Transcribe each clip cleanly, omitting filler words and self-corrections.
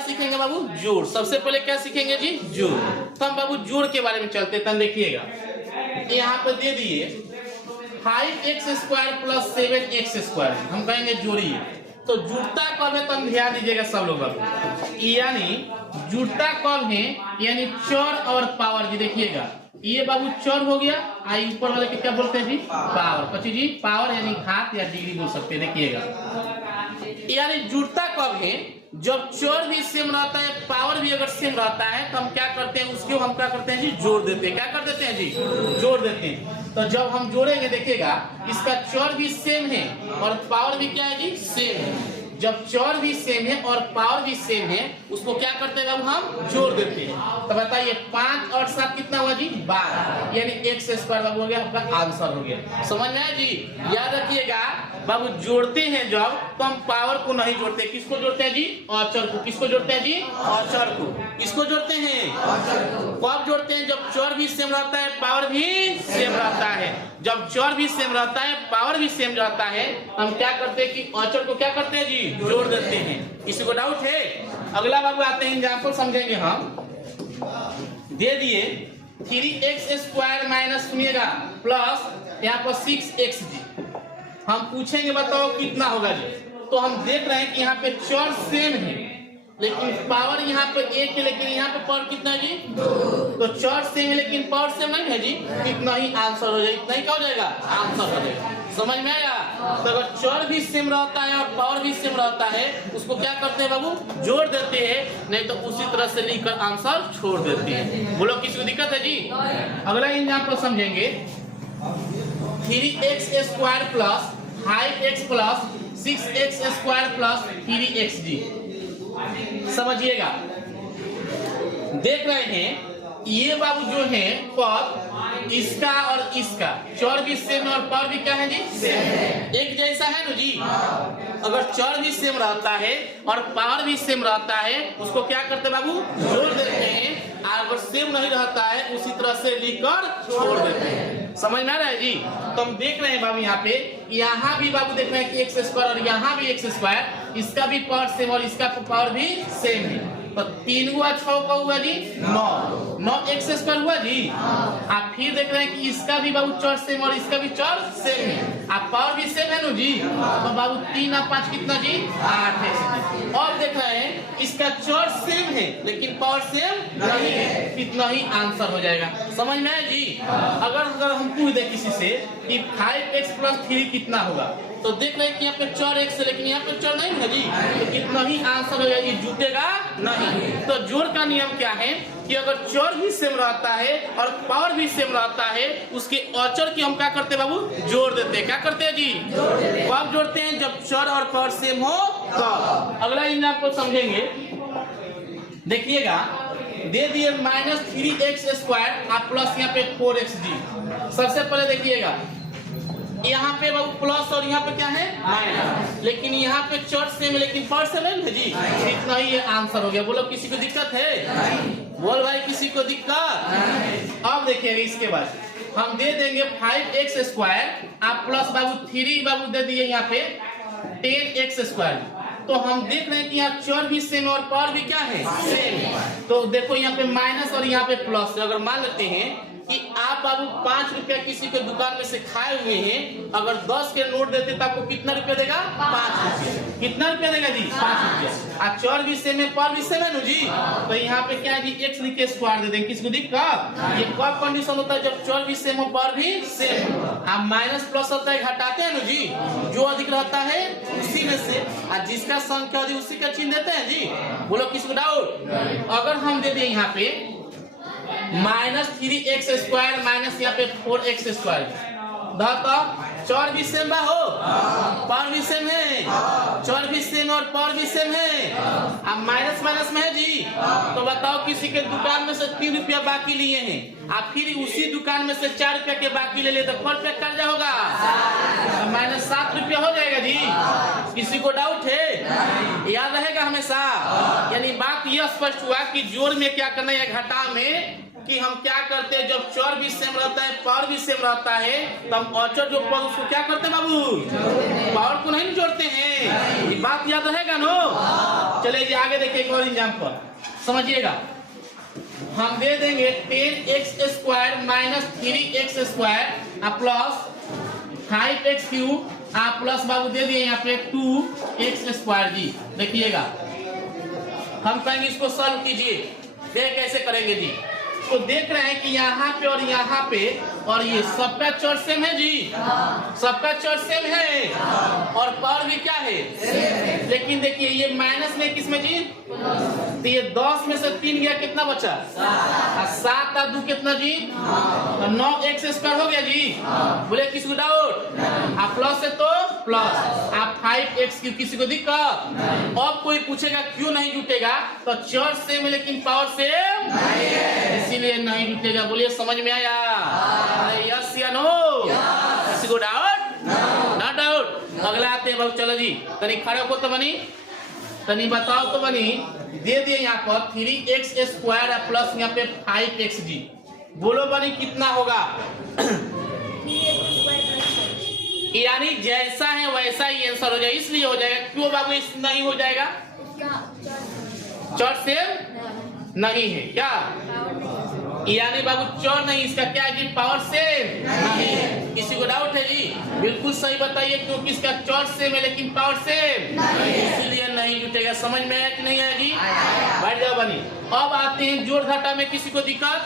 सीखेंगे बाबू? जोड़। सबसे पहले क्या सीखेंगे जी? जोड़। तो हम बाबू जोड़ के बारे में चलते हैं। देखिएगा यहाँ पर दे दिए 5x² + 7x², हम कहेंगे जोड़िए। तो जुड़ता कब है? तो हम ध्यान दीजिएगा सब लोग, यानी जुड़ता कब है? यानी चर और पावर जी। देखिएगा ये बाबू चर हो गया, आई ऊपर वाले के क्या बोलते हैं जी? पावर। पची जी पावर यानी घात या डिग्री बोल सकते हैं। देखिएगा यानी जुड़ता कब है? जब चर भी सेम रहता है, पावर भी अगर सेम रहता है, तो हम क्या करते हैं? उसको हम क्या करते हैं जी? जोड़ देते हैं। क्या कर देते हैं जी? जोड़ देते हैं। तो जब हम जोड़ेंगे देखिएगा इसका चर भी सेम है और पावर भी क्या है जी? सेम है। जब चर भी सेम है और पावर भी सेम है, उसको क्या करते हैं? हम जोड़ देते हैं। तो बताइए 5 और 7 कितना हुआ जी? 12, यानी x² बाबू हो गया, आपका आंसर हो गया। समझ में आया जी? याद रखिएगा बाबू जोड़ते हैं जब, तो हम पावर को नहीं जोड़ते। किसको जोड़ते हैं जी? अचर को। किसको जोड़ते हैं जी? अचर को। किसको जोड़ते हैं? कब जोड़ते हैं? जब चर भी सेम रहता है, पावर भी सेम रहता है। जब चर भी सेम रहता है, पावर भी सेम रहता है, हम क्या करते हैं कि अचर को क्या करते हैं जी? जोड़ देते हैं। किसी को डाउट है? अगला बाबू आते हैं, एग्जाम्पल समझेंगे हम। दे दिए 3x² - सुनिएगा प्लस यहाँ पर 6x जी। हम पूछेंगे बताओ कितना होगा जी? तो हम देख रहे हैं कि यहाँ पे चर सेम है, लेकिन पावर यहाँ पे 1 है, लेकिन यहाँ पे पावर कितना है जी? 2। तो चर सेम है लेकिन पावर सेम नहीं है जी, कितना ही आंसर हो जाएगा। इतना ही क्या हो जाएगा? आंसर हो जाएगा। समझ में आया? तो अगर चर भी सेम रहता है और पावर भी सेम रहता है, उसको क्या करते हैं बाबू? जोड़ देते हैं, नहीं तो उसी तरह से लिखकर आंसर छोड़ देते हैं। बोलो किसी को दिक्कत है जी? अगला एग्जाम्पल समझेंगे 3x² + 5x + 6x² + 3x जी। समझिएगा देख रहे हैं ये बाबू जो है पद, इसका और इसका चर भी सेम और पावर भी क्या है जी? सेम है। एक जैसा है ना जी? अगर चर भी सेम रहता है और पावर भी सेम रहता है, उसको क्या करते हैं बाबू? जोड़ देते हैं। अगर सेम नहीं रहता है, उसी तरह से लिखकर छोड़ देते हैं। समझ में आ रहा है जी? तो हम देख रहे हैं बाबू यहाँ भी बाबू देख रहे हैं कि x² और यहाँ भी x², इसका भी पावर सेम और इसका पावर भी सेम है। तो 3 गुआ 6 का हुआ जी 9 x² हुआ जी। आप फिर देख रहे हैं कि इसका भी बाबू चर सेम और इसका भी चर सेम है, आप पावर भी सेम है ना जी। तो बाबू 3 और 5 कितना जी? 8 है। और देख रहे हैं इसका चर सेम है लेकिन पावर सेम नहीं है, कितना ही आंसर हो जाएगा। समझ में आया जी? अगर हम पूछ दे किसी से कि 5x + 3 कितना होगा, तो देख रहे हैं कि यहाँ पे चर x है लेकिन यहाँ पे चर नहीं है जी, तो कितना ही आंसर हो जाएगा, ये जुटेगा नहीं। तो जोड़ का नियम क्या है कि अगर चर भी सेम रहता है और पावर भी सेम रहता है, उसके अचर की हम क्या करते हैं बाबू? जोड़ देते हैं। क्या करते हैं जी? कब जोड़ते हैं? जब चर और पावर सेम हो तब। अगला एग्जाम्पल समझेंगे, देखिएगा दे दिए -3x² आप प्लस यहाँ पे 4x जी। सबसे पहले देखिएगा यहाँ पे बाबू प्लस और यहाँ पे क्या है? माइनस, लेकिन यहाँ पे चर सेम है लेकिन पावर सेम है जी। इतना ही ये आंसर हो गया। बोलो किसी को दिक्कत है? बोल भाई किसी को दिक्कत? अब देखिएगा इसके बाद हम दे देंगे 5x² आप प्लस बाबू 3 बाबू दे दिए यहाँ पे 10x²। तो हम देख रहे हैं कि यहाँ चर भी सेम और पावर भी क्या है? सेम। तो देखो यहाँ पे माइनस और यहाँ पे प्लस। अगर मान लेते हैं कि आप बाबू 5 रुपया किसी के दुकान में से खाए हुए हैं, अगर 10 के नोट देते तो आपको कितना रुपया देगा? 5 रुपया। कितना रुपया देगा जी? 5 रुपया। और चर भी सेम है, पावर भी सेम है ना जी। तो यहाँ पे क्या है जी? x लिख के स्क्वायर दे देंगे। किसको दिक्कत? ये कब कंडीशन होता है? जब चर भी सेम हो, पावर भी सेम हो। आप माइनस प्लस होता है, घटाते हैं ना जी, जो अधिक रहता है उसी में से, और जिसका संख्या अधिक उसी का चिन्ह देते हैं जी। बोलो किसको डाउट? अगर हम दे दें यहाँ पे -3x² माइनस यहाँ पे 4x², चर भी सेम हो, पावर भी सेम है, चर भी सेम और पावर भी सेम है, अब माइनस माइनस में है जी। तो बताओ किसी के दुकान में से 3 रुपया बाकी लिए हैं, आप फिर उसी दुकान में से 4 रुपया के बाकी ले ले तो कौन रुपया कर्जा होगा? -7 रुपया हो जाएगा जी। किसी को डाउट है? याद रहेगा हमेशा। यानी बात यह स्पष्ट हुआ कि जोड़ में क्या करना है, घटा में कि हम क्या करते हैं, जब चर भी सेम रहता है पावर भी सेम रहता है तो हम अचर जो पद उसको क्या करते हैं बाबू, पावर को नहीं जोड़ते हैं। ये बात याद रहेगा नो। चलिए जी आगे देखिए एक और एग्जांपल समझिएगा। हम दे देंगे 10x² minus 3x² plus 5x³ plus बाबू दे दिए यहाँ पे 2x² जी। देखिएगा हम कहेंगे इसको सॉल्व कीजिए, देख कैसे करेंगे जी। तो देख रहे हैं कि यहाँ पे और यहाँ पे और ये सबका चर सेम है जी, सबका चर सेम है और पावर भी क्या है, लेकिन देखिए ये माइनस में किसमें जी, तो ये 10 में से 3 गया, कितना बचा 7 और 2 कितना जी, 9x² हो गया जी। बोले किसी को डाउट, आप प्लस है तो प्लस, आप 5x³ किसी को दिक्कत। अब कोई पूछेगा क्यों नहीं जुटेगा, तो चर सेम है लेकिन पावर सेम इसीलिए नहीं जुटेगा। बोलिए समझ में आया, यस या नो, किसी को डाउट, ना डाउट। अगला आते हैं बाबू, चलो जी तनी खड़े हो तो बनी, तनी बताओ तो बनी। दे दिए यहाँ पर 3x² प्लस यहाँ पे 5xg, बोलो बनी कितना होगा। यानी जैसा है वैसा ही आंसर हो जाएगा, इसलिए हो जाएगा। क्यों बाबू इस नहीं हो जाएगा, चर सेम नहीं है क्या, यानी बाबू चर नहीं, इसका क्या है जी, पावर सेम नहीं है। किसी को डाउट है जी, बिल्कुल सही बताइए, क्योंकि इसका चर सेम है लेकिन पावर सेम इसलिए नहीं जुटेगा। समझ में आया कि नहीं आया जी, बैठ जाओ बनी। अब आते हैं जोड़ घटा में, किसी को दिक्कत।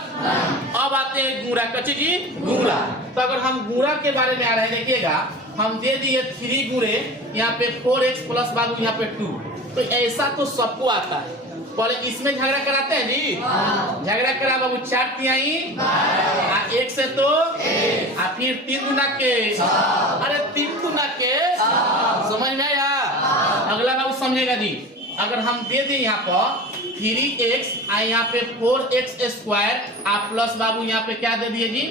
अब आते हैं गुणा, कच्चे जी गुणा। तो अगर हम गुणा के बारे में आ रहे हैं, देखिएगा हम दे दिए 3 गुणे यहाँ पे 4x प्लस बाबू यहाँ पे 2, तो ऐसा तो सबको आता है। पहले इसमें झगड़ा कराते हैं जी, झगड़ा करा बाबू 4 तिहाई 1 से तो फिर 3 गुना के, अरे 3 गुना के, समझ में आया। अगला बाबू समझेगा जी, अगर हम दे दें यहाँ पर 3x यहाँ पे 4x² आप प्लस बाबू यहाँ पे क्या दे दिए जी,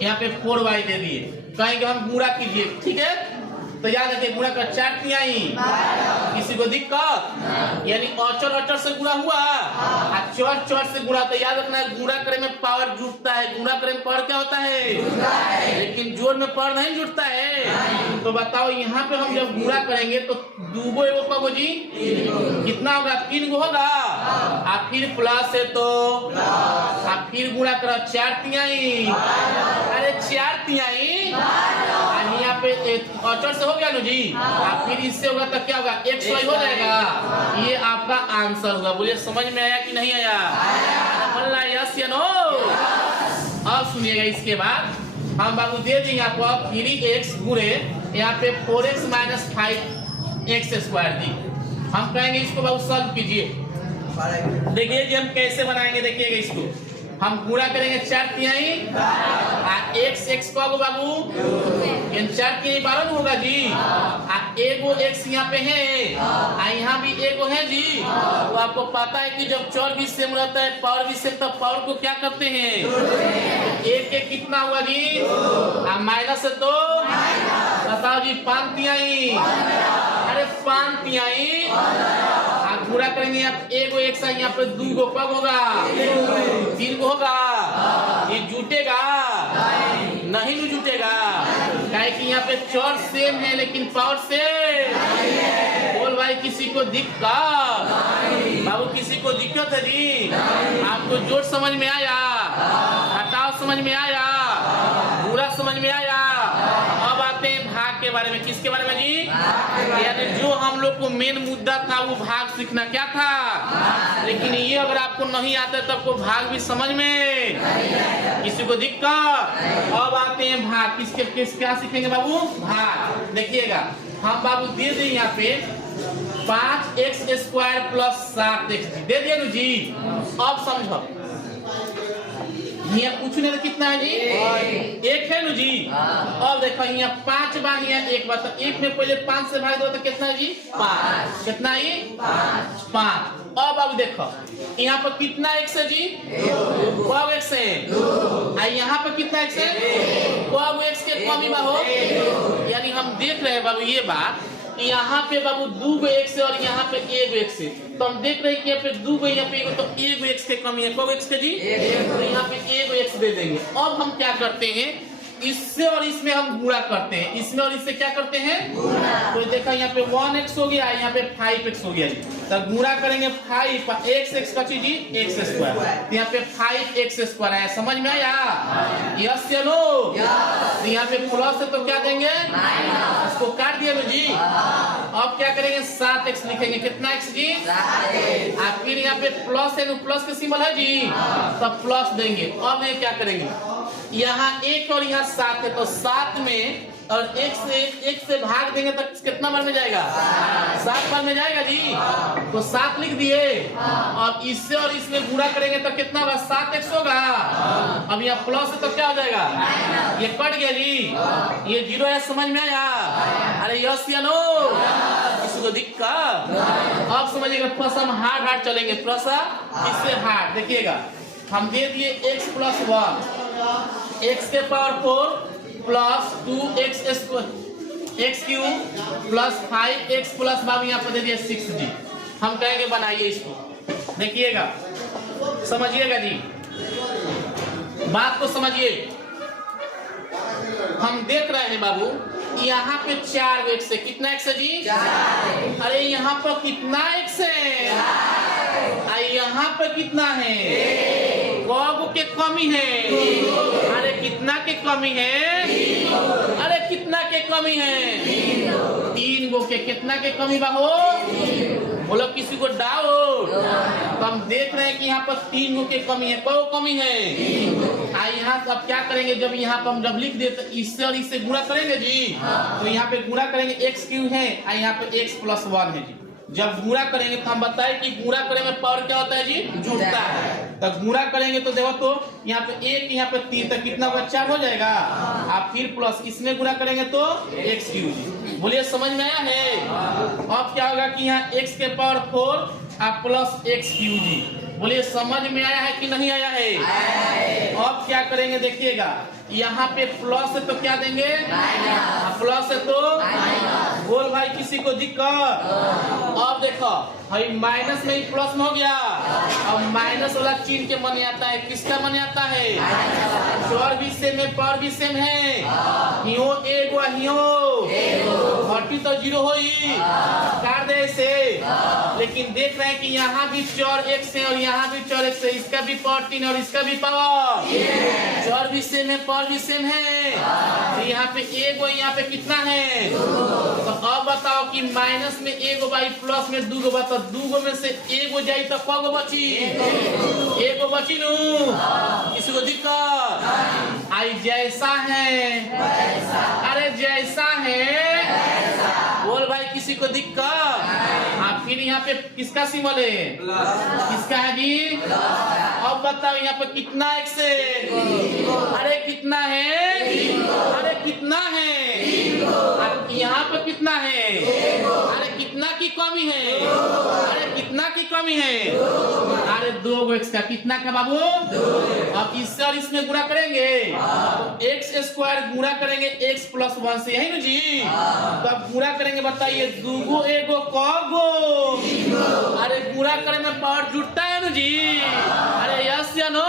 यहाँ पे 4y दे दिए, कहेंगे हम गुणा कीजिए, ठीक है। तो याद रखिए गुणा का 4 तिहाई, किसी को दिक्कत, यानी अचर अचर से गुणा हुआ और चर चर से गुणा। तो याद रखना गुणा करे में पावर जुटता है, गुणा करे में पावर क्या होता है, लेकिन जोड़ में पावर नहीं जुटता है। तो बताओ यहाँ पे हम जब गुणा करेंगे तो 2 गो एगो कगो जी, कितना होगा 3 गो होगा, और फिर प्लस है तो आप फिर गुणा करो 4 तिहाई, अरे 4 तिहाई यहाँ पे अचर से हो गया ना जी, आप फिर इससे होगा तो क्या होगा xy हो जाएगा। ये आपका आंसर होगा। बोलिए समझ में आया कि नहीं आया, बोलना यस या नो। अब सुनिएगा, इसके बाद हम बाबू दे देंगे आपको 3x गुणे यहाँ पे 4x माइनस 5x² दी। हम कहेंगे इसको बाबू सॉल्व कीजिए। देखिए जी हम कैसे बनाएंगे, देखिएगा इसको हम गुणा करेंगे 4 तिहाई x को बाबू 4 तिहाई 12 होगा जी, एगो x यहाँ पे है, यहाँ भी एगो है जी। तो आपको पता है कि जब चर भी सेम रहता है पावर भी सेम, तब पावर को क्या करते हैं, एक एक कितना हुआ जी, माइनस है तो बताओ जी 5 तिहाई, अरे 5 तिहाई गुणा करेंगे आप एगो एक साथ यहाँ पे 2 गो कब होगा, 3 गो होगा, ये जुटेगा नहीं न जुटेगा, काहे कि यहाँ पे चर सेम है लेकिन पावर सेम। बोल भाई किसी को दिक्कत, बाबू किसी को दिक्कत है जी, आपको जोड़ समझ में आया, घटाव समझ में आया, पूरा समझ में आया। अब आते हैं भाग के बारे में, किसके बारे में जी, यानी जो हम लोग को मेन मुद्दा था वो भाग सीखना क्या था, लेकिन ये अगर आपको नहीं आता तो आपको भाग भी समझ में, किसी को दिक्कत। अब आते हैं भाग, किसके क्या सीखेंगे बाबू, भाग। देखिएगा हम बाबू दे दें यहाँ पे 5x² प्लस 7x दे दिए ना जी। अब समझो यहाँ कुछ नहीं तो कितना है जी, 1 है ना जी। अब देखो यहाँ 5 बार यहाँ 1 बार, तो 1 में पहले 5 से भाग दो तो कितना है जी, 5, कितना है 5। अब अब देखो यहाँ पर कितना x है जी, कब x है, यहाँ पर कितना x है, कब x के कमी बा हो, यानी हम देख रहे हैं बाबू ये बात यहाँ पे बाबू 2 एक्स है और यहाँ पे 1 एक्स है, तो हम देख रहे हैं कि यहाँ पे 2 यहाँ पे तो 1 एक्स की कमी है। कब एक्स के जी? तो यहाँ पे 1 एक्स दे देंगे। अब हम क्या करते हैं, इससे और इसमें हम गुणा करते हैं, इसमें और इससे क्या करते हैं तो देखा यहाँ पे 1x हो गया, यहाँ पे 5x हो गया जी। तो गुणा करेंगे 5 x का चीज जी x स्क्वायर, तो यहाँ पे 5x स्क्वायर है। समझ में आया? यस या नो? तो यहाँ पे प्लस है तो क्या देंगे इसको काट दिया जी। अब क्या करेंगे 7x लिखेंगे, कितना x जी? और फिर यहाँ पे प्लस है, प्लस का सिंबल है जी, तब प्लस देंगे। अब ये क्या करेंगे, यहाँ 1 और यहाँ 7 है, तो 7 में और 1 से भाग देंगे तो कितना बार में जाएगा? 7 बार में जाएगा जी। तो 7 लिख दिए। अब इससे और इसमें गुणा करेंगे तो कितना होगा? 7x होगा। अब यहाँ प्लस है तो क्या हो जाएगा? ये कट गया जी, ये 0 है। समझ में आया? अरे यस या नो? किसी को दिक्कत? अब समझिएगा, थोड़ा सा हम हार्ड चलेंगे, थोड़ा सा इससे हार्ड। देखिएगा, हम दे दिए x प्लस 1 x के power 4 plus 2x square x cube plus 5x plus बाबू यहाँ पर दे दिया 6g। हम कहेंगे बनाइए इसको, देखिएगा, समझिएगा जी, बात को समझिए। हम देख रहे हैं बाबू, यहाँ पे 4 x है, कितना x है जी? 4। अरे यहाँ पर कितना x है? यहाँ पर कितना है? कौ के कमी है? अरे कितना के कमी है? अरे कितना के कमी है? 3 गो के। कितना के कमी बा हो? बोलो किसी को डाउट? तो हम देख रहे हैं कि यहाँ पर 3 गो के कमी है। कौ कमी है? यहाँ अब क्या करेंगे, जब यहाँ पर हम जब लिख दे तो इससे और इससे गुणा करेंगे जी। तो यहाँ पे गुणा करेंगे x क्यूब है और यहाँ पे x प्लस 1 है जी। जब गुणा करेंगे तो हम बताए कि गुणा करने में पावर क्या होता है जी? जुड़ता है। तो गुणा करेंगे तो देखो, तो यहाँ पे 1 यहाँ पे 3, तो कितना होगा? 4 हो जाएगा। आप फिर प्लस इसमें गुणा करेंगे तो x क्यूब जी। बोलिए समझ में आया है? अब क्या होगा कि यहाँ x के पावर 4 आप प्लस x क्यूब जी। बोलिए समझ में आया है कि नहीं आया है? अब क्या करेंगे देखिएगा, यहाँ पे प्लस है तो क्या देंगे? प्लस है तो बोल भाई, किसी को दिक्कत? अब देखो भाई, माइनस में ही प्लस में हो गया। अब माइनस वाला चिन्ह के मन आता है, किसका मन आता है? चौर भी सेम है, पावर भी सेम है। हियो एगो हियो 30 तो 0 हो ही काट दे से। लेकिन देख रहे हैं कि यहाँ भी चौर x है और यहाँ भी चौर x है, इसका भी पावर 3 और इसका भी पावर, चौर भी सेम है, पावर भी सेम है। तो यहाँ पे एगो, यहाँ पे कितना है? तो अब बताओ कि माइनस में एगो बाई प्लस में 2 गो, बताओ 2 गो में से एगो जाई तो क गो बची? एगो बची नू। किसी को दिक्कत? आई जैसा है, अरे जैसा है, बोल भाई किसी को दिक्कत? फिर यहाँ पे किसका सिंबल है? किसका है जी? अब बताओ यहाँ पे कितना x है? अरे कितना है? अरे कितना है? यहाँ पे कितना है? अरे कितना की कमी है? अरे कितना की कमी है? अरे 2 x का। कितना का बाबू? अब इससे और इसमें गुणा करेंगे तो x स्क्वायर गुणा करेंगे x प्लस 1 से, यही ना जी? तो अब गुणा करेंगे, बताइए 2 गो एगो कगो? अरे गुणा करने में पावर जुड़ता है ना जी? अरे यस या नो?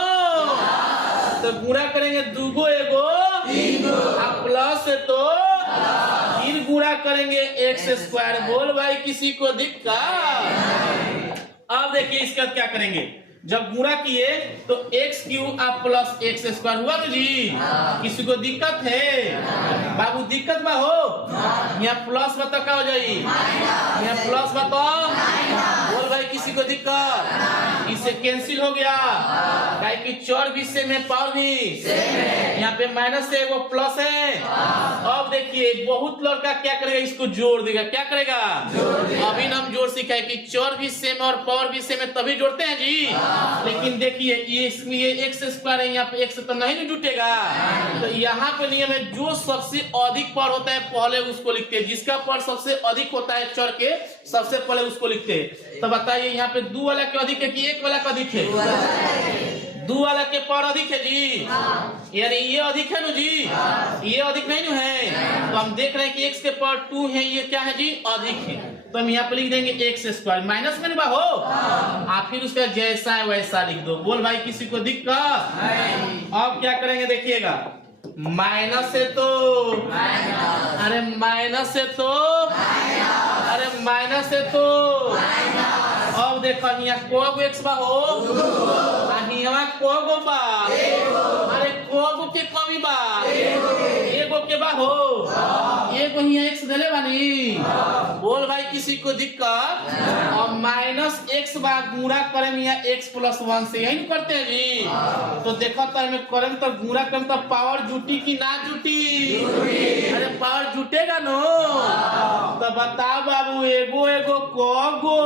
तो गुणा करेंगे 2 गो एगो अब प्लस है तो फिर गुणा करेंगे x स्क्वायर। बोल भाई किसी को दिक्कत? अब देखिए इसका क्या करेंगे, जब गुणा किए तो x क्यूब आप प्लस x स्क्वायर हुआ तो जी। किसी को दिक्कत है? बाबू दिक्कत बा हो? यहाँ प्लस बताओ क्या हो जाए? यहाँ प्लस बताओ। बोल भाई किसी को दिक्कत? इससे कैंसिल हो गया, काहे कि चौर भी सेम है, पावर भी यहाँ पे माइनस है, वो प्लस है। अब देखिए बहुत लड़का क्या करेगा, इसको जोड़ देगा। क्या करेगा? अभी ना हम जोड़ सीखा है कि चौर भी सेम और पावर भी सेम है तभी जोड़ते हैं जी। लेकिन देखिए ये x स्क्वायर है, यहाँ पे x तो नहीं जुटेगा। तो यहाँ पे नियम है, जो सबसे अधिक पावर होता है पहले उसको लिखते हैं। जिसका पावर सबसे अधिक होता है चर के, सबसे पहले उसको लिखते हैं। तो बताइए यहाँ पे 2 वाला क्या अधिक है कि 1 वाला का अधिक है? दो वाला के पावर अधिक है जी, यानी ये अधिक है ना जी, ये अधिक नहीं ना है, तो हम देख रहे हैं कि x के पावर 2 है, ये क्या है जी, अधिक है, तो हम यहाँ पे लिख देंगे एक्स स्क्वायर, माइनस में हो, आप फिर उसका जैसा है वैसा लिख दो। बोल भाई किसी को दिक्कत? अब क्या करेंगे देखिएगा, माइनस है तो अरे माइनस है तो अरे माइनस है तो अब देखो यहाँ कोगो एक्स बा हो, यहाँ कोगो बा, अरे कोगो के कमी बा, एगो के बा हो, एगो यहाँ एक्स देले बानी। बोल भाई किसी को दिक्कत? और माइनस एक्स बा गुणा करें यहाँ एक्स प्लस 1 से, यही करते हैं जी। तो देखो तो हमें करें तो गुणा करें तो पावर जुटी की ना जुटी? अरे पावर जुटेगा नो, तो बताओ बाबू एगो एगो कोगो,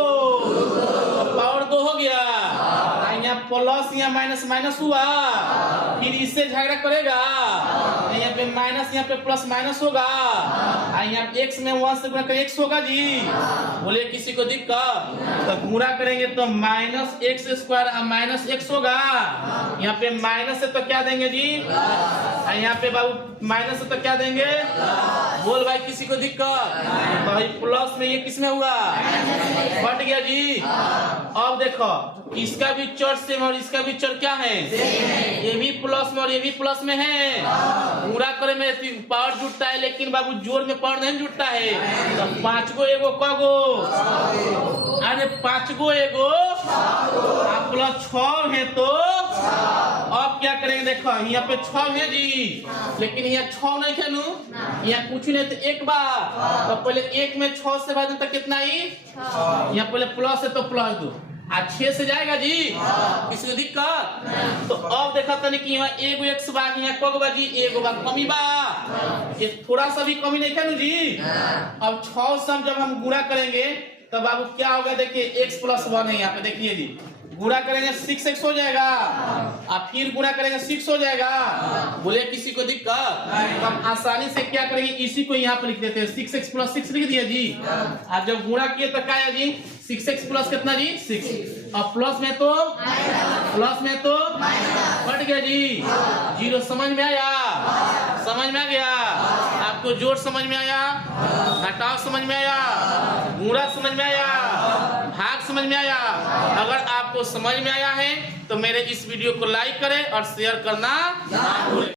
पावर 2 हो गया, यहाँ प्लस यहाँ माइनस माइनस हुआ, फिर इससे झगड़ा करेगा, यहाँ पे माइनस यहाँ पे प्लस माइनस होगा, यहाँ एक्स में 1 से गुणा कर एक्स होगा जी। बोले किसी को दिक्कत? तो गुणा करेंगे तो minus x square minus x होगा, यहाँ पे माइनस है तो क्या देंगे जी, यहाँ पे बाबू माइनस है तो क्या देंगे? बोल भाई किसी को दिक्कत? तो भाई प्लस में ये किस में हुआ, बढ़ गया जी। अब देखो इसका भी चर सेम और इसका भी चर क्या है, ये भी प्लस में और ये भी प्लस में है, पूरा करे में पावर जुटता है, लेकिन बाबू जोड़ में पावर नहीं जुटता है। तो 5 गो एगो कगो, अरे 5 गो एगो प्लस 6 है, तो अब क्या करेंगे देखो यहाँ पे 6 है जी, लेकिन यहाँ 6 नहीं है नू, यहाँ कुछ नहीं तो 1 बार, तो पहले 1 में 6 से भाग तो कितना ही, यहाँ पहले प्लस है तो प्लस 2 और 6 से जाएगा जी। किसी को दिक्कत? तो अब देखा था कि यहाँ एगो एक्स बा, यहाँ कगो बा जी, एगो बा कमी बा, ये थोड़ा सा भी कमी नहीं है ना जी। अब 6 से जब हम गुणा करेंगे तो बाबू क्या होगा, देखिए एक्स प्लस 1 है, यहाँ पे देखिए जी, गुणा करेंगे 6x हो जाएगा, और फिर गुणा करेंगे 6 हो जाएगा। बोले किसी को दिक्कत? हम आसानी से क्या करेंगे, इसी को यहाँ पे लिख देते हैं, 6x प्लस 6 लिख दिया जी, और जब गुणा किए तो क्या है जी, 6x प्लस कितना जी 6, और प्लस में तो कट गया जी, 0 समझ में आया? समझ में आ गया आपको? जोड़ समझ में आया, घटाव समझ में आया, गुणा समझ में आया, भाग समझ में आया? अगर आपको समझ में आया है तो मेरे इस वीडियो को लाइक करें और शेयर करना ना भूलें।